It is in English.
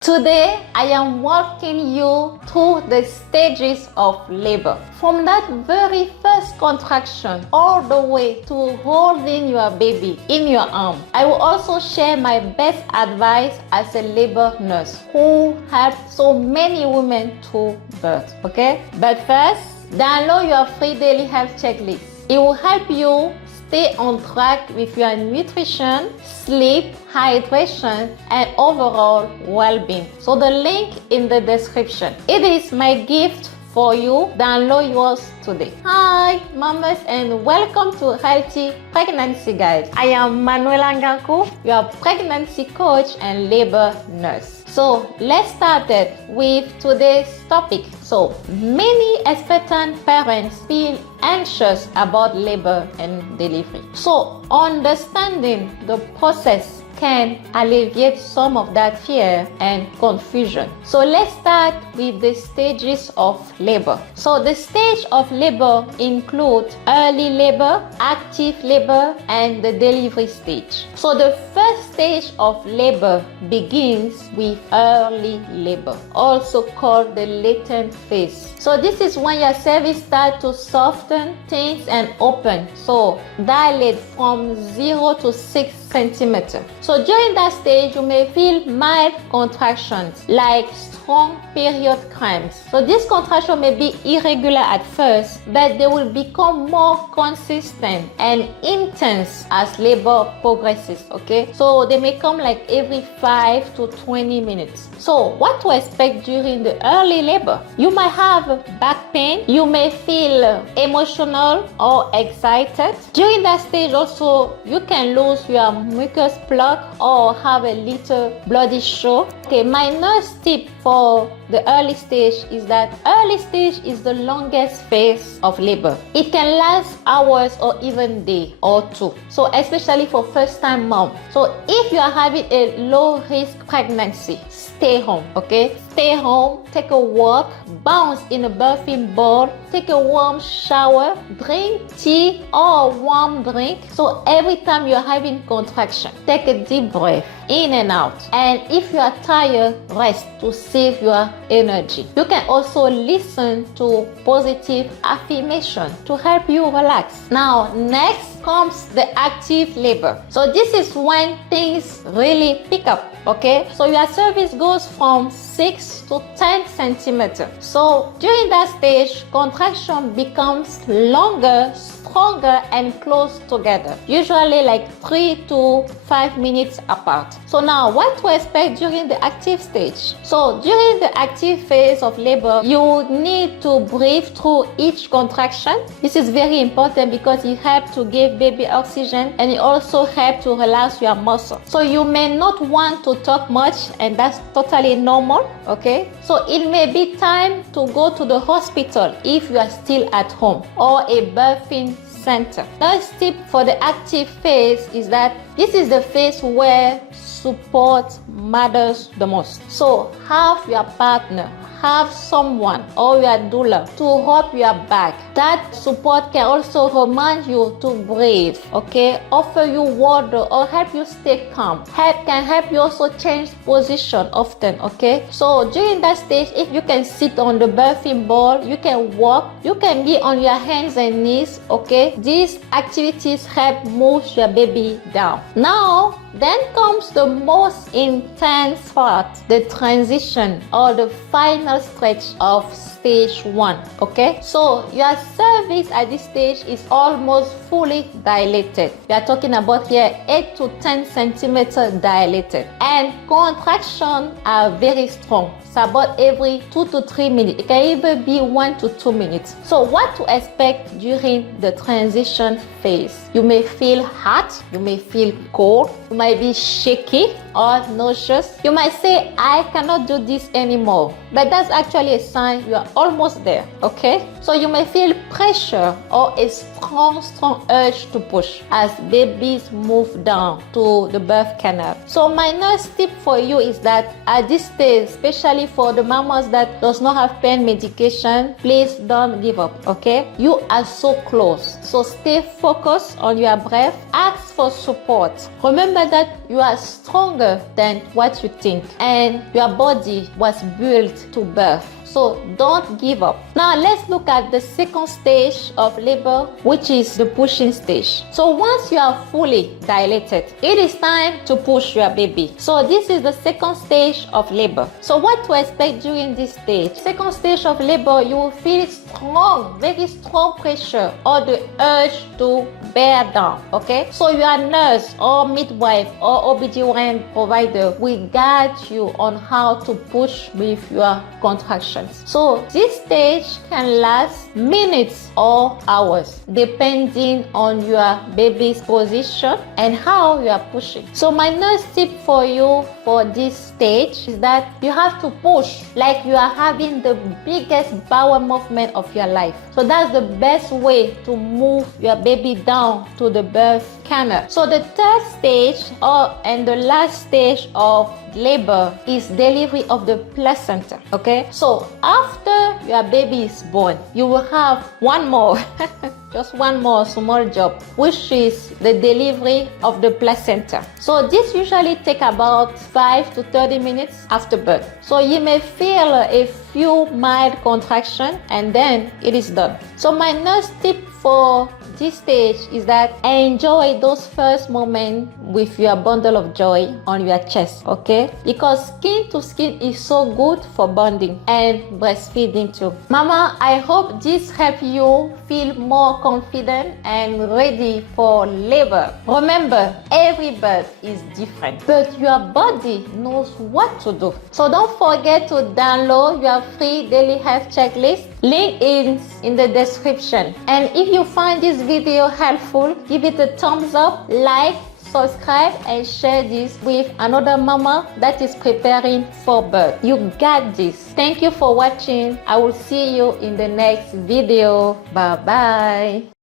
Today, I am walking you through the stages of labor. From that very first contraction all the way to holding your baby in your arm. I will also share my best advice as a labor nurse who helped so many women to birth, okay? But first, download your free daily health checklist. It will help you stay on track with your nutrition, sleep, hydration, and overall well-being. So the link in the description. It is my gift for you. Download yours today. Hi, mamas, and welcome to Healthy Pregnancy Guide. I am Manuela Ngankou, your pregnancy coach and labor nurse. So let's start it with today's topic. So many expectant parents feel anxious about labor and delivery. So understanding the process can alleviate some of that fear and confusion. So let's start with the stages of labor. So the stage of labor include early labor, active labor, and the delivery stage. So the first stage of labor begins with early labor, also called the latent phase. So this is when your cervix starts to soften, tense, and open. So dilate from 0 to 6 centimeters. So during that stage, you may feel mild contractions like strong period cramps. So this contraction may be irregular at first, but they will become more consistent and intense as labor progresses, okay? So they may come like every 5 to 20 minutes. So what to expect during the early labor? You might have back pain. You may feel emotional or excited. During that stage also, you can lose your mucus plug or have a little bloody show. Okay, my nurse tip for the early stage is that early stage is the longest phase of labor. It can last hours or even day or two. So especially for first-time mom. So if you are having a low-risk pregnancy, stay home, okay? Stay home, take a walk, bounce in a birthing ball, take a warm shower, drink tea or warm drink. So every time you're having contraction, take a deep breath in and out. And if you are tired, rest to save your energy. You can also listen to positive affirmation to help you relax. Now, next comes the active labor. So this is when things really pick up, okay? So your cervix goes from 6 to 10 centimeters. So during that stage, contraction becomes longer, stronger, and close together, usually like 3 to 5 minutes apart. So now what to expect during the active stage? So during the active phase of labor, you need to breathe through each contraction. This is very important because it helps to give baby oxygen and it also helps to relax your muscle. So you may not want to talk much, and that's totally normal, okay? So it may be time to go to the hospital if you are still at home or a birthing center. First tip for the active phase is that this is the phase where support matters the most. So have your partner, have someone or your doula to hold your back. That support can also remind you to breathe, okay? Offer you water or help you stay calm. Can help you also change position often, okay? So during that stage, if you can sit on the birthing ball, you can walk, you can be on your hands and knees, okay? These activities help move your baby down. Now, then comes the most intense part, the transition or the final stretch of stage 1, okay? So your cervix at this stage is almost fully dilated. We are talking about here 8 to 10 centimeters dilated, and contractions are very strong. It's about every 2 to 3 minutes. It can even be 1 to 2 minutes. So what to expect during the transition phase? You may feel hot, you may feel cold, you might be shaky or nauseous. You might say, I cannot do this anymore. But that that's actually a sign you are almost there, okay? So you may feel pressure or a strong urge to push as babies move down to the birth canal. So my next tip for you is that at this stage, especially for the mamas that does not have pain medication, please don't give up, okay? You are so close. So stay focused on your breath. Ask for support. Remember that you are stronger than what you think, and your body was built to birth. So don't give up. Now let's look at the second stage of labor, which is the pushing stage. So once you are fully dilated, it is time to push your baby. So this is the second stage of labor. So what to expect during this stage? Second stage of labor, you will feel strong, very strong pressure or the urge to bear down, okay? So your nurse or midwife or OBGYN provider will guide you on how to push with your contraction. So this stage can last minutes or hours depending on your baby's position and how you are pushing. So my next tip for you for this stage is that you have to push like you are having the biggest bowel movement of your life. So that's the best way to move your baby down to the birth canal. So the third stage and the last stage of labor is delivery of the placenta, okay? So after your baby is born, you will have one more just one more small job, which is the delivery of the placenta. So this usually takes about 5 to 30 minutes after birth. So you may feel a few mild contractions and then it is done. So my next tip for this stage is that enjoy those first moments with your bundle of joy on your chest, okay? Because skin to skin is so good for bonding and breastfeeding too. Mama, I hope this helped you feel more confident and ready for labor. Remember, every birth is different, but your body knows what to do. So don't forget to download your free daily health checklist. Link is in the description. And if you find this video helpful, give it a thumbs up, like, subscribe, and share this with another mama that is preparing for birth. You got this. Thank you for watching. I will see you in the next video. Bye bye.